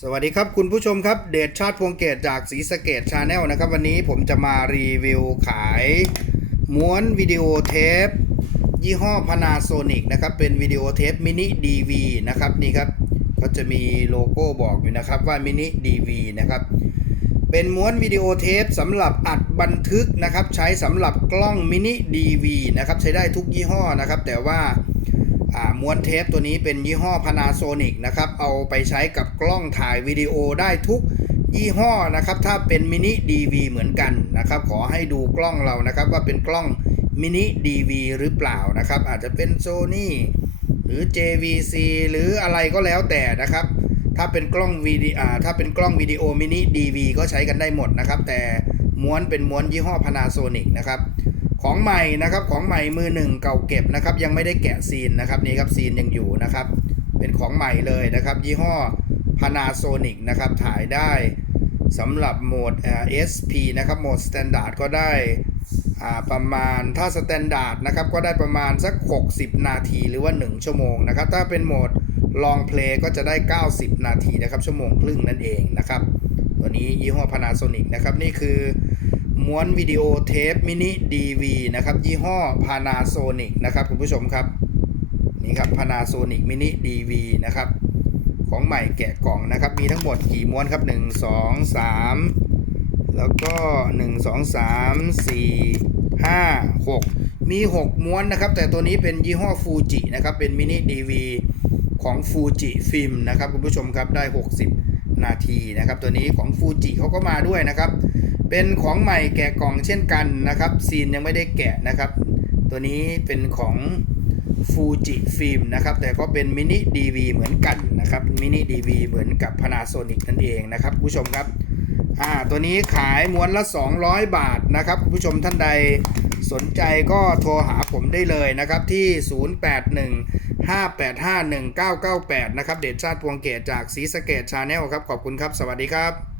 สวัสดีครับคุณผู้ชมครับเดชชาติพวงเกตจากสีสเกตชาแนลนะครับ วันนี้ผมจะมารีวิวขาย ม้วนวิดีโอเทป ยี่ห้อ Panasonic นะครับ เป็นวิดีโอเทปมินิ DV นะครับ นี่ครับก็จะมีโลโก้บอกอยู่นะครับว่ามินิ DV นะครับ เป็นม้วนวิดีโอเทปสำหรับอัดบันทึกนะครับ ใช้สำหรับกล้องมินิ DV นะครับ ใช้ได้ทุกยี่ห้อนะครับ แต่ว่า ม้วนเทปตัวนี้เป็นยี่ห้อ Panasonic นะครับ เอาไปใช้กับกล้องถ่ายวิดีโอได้ทุกยี่ห้อนะครับ ถ้าเป็นมินิ DV เหมือนกันนะครับ ขอให้ดูกล้องเรานะครับ ว่าเป็นกล้องมินิ DV หรือเปล่านะครับ อาจจะเป็น Sony หรือ JVC หรืออะไรก็แล้วแต่นะครับ ถ้าเป็นกล้องวิดีอ่าถ้าเป็นกล้องวิดีโอมินิ DV ก็ใช้กันได้หมดนะครับ แต่ม้วนเป็นม้วนยี่ห้อ Panasonic นะครับ ของใหม่นะครับของใหม่มือหนึ่งเก่าเก็บนะครับยังไม่ได้แกะซีนนะครับนี่ครับซีนยังอยู่นะครับ เป็นของใหม่เลยนะครับ ยี่ห้อ Panasonic นะครับถ่ายได้สำหรับโหมด SP นะครับโหมด Standard ก็ได้ประมาณถ้า Standard นะครับก็ได้ประมาณสัก 60 นาทีหรือว่า 1 ชั่วโมงนะครับถ้าเป็นโหมด Long Play ก็จะได้ 90 นาทีนะครับชั่วโมงครึ่งนั่นเองนะครับตัวนี้ยี่ห้อ Panasonic นะครับนี่คือ ม้วนวิดีโอเทปมินิ DV นะครับ ยี่ห้อ Panasonic นะครับคุณผู้ชมครับ นี่ครับ Panasonic Mini DV นะครับ ของใหม่แกะกล่องนะครับ มีทั้งหมดกี่ม้วนครับ 1 2 3 แล้วก็ 1 2 3 4 5 6 มี 6 ม้วนนะครับ แต่ตัวนี้เป็นยี่ห้อฟูจินะครับ เป็นมินิ DV ของฟูจิฟิล์มนะครับคุณผู้ชมครับได้ 60 นาทีนะครับ ตัวนี้ของฟูจิเขาก็มาด้วยนะครับ เป็นของใหม่แกะกล่องเช่นกันนะครับ ซีนยังไม่ได้แกะนะครับ ตัวนี้เป็นของฟูจิฟิล์มนะครับ แต่ก็เป็นมินิ DV เหมือนกันนะครับมินิ DV เหมือนกับ Panasonic นั่นเองนะครับผู้ชมครับอ่าตัวนี้ขายม้วนละ 200 บาทนะครับผู้ชมท่านใดสนใจก็โทรหาผมได้เลยนะครับที่ 081 585 1998 นะครับ เดชชาติพวงเกตจากสีสะเกตชาแนลครับ ขอบคุณครับ สวัสดีครับ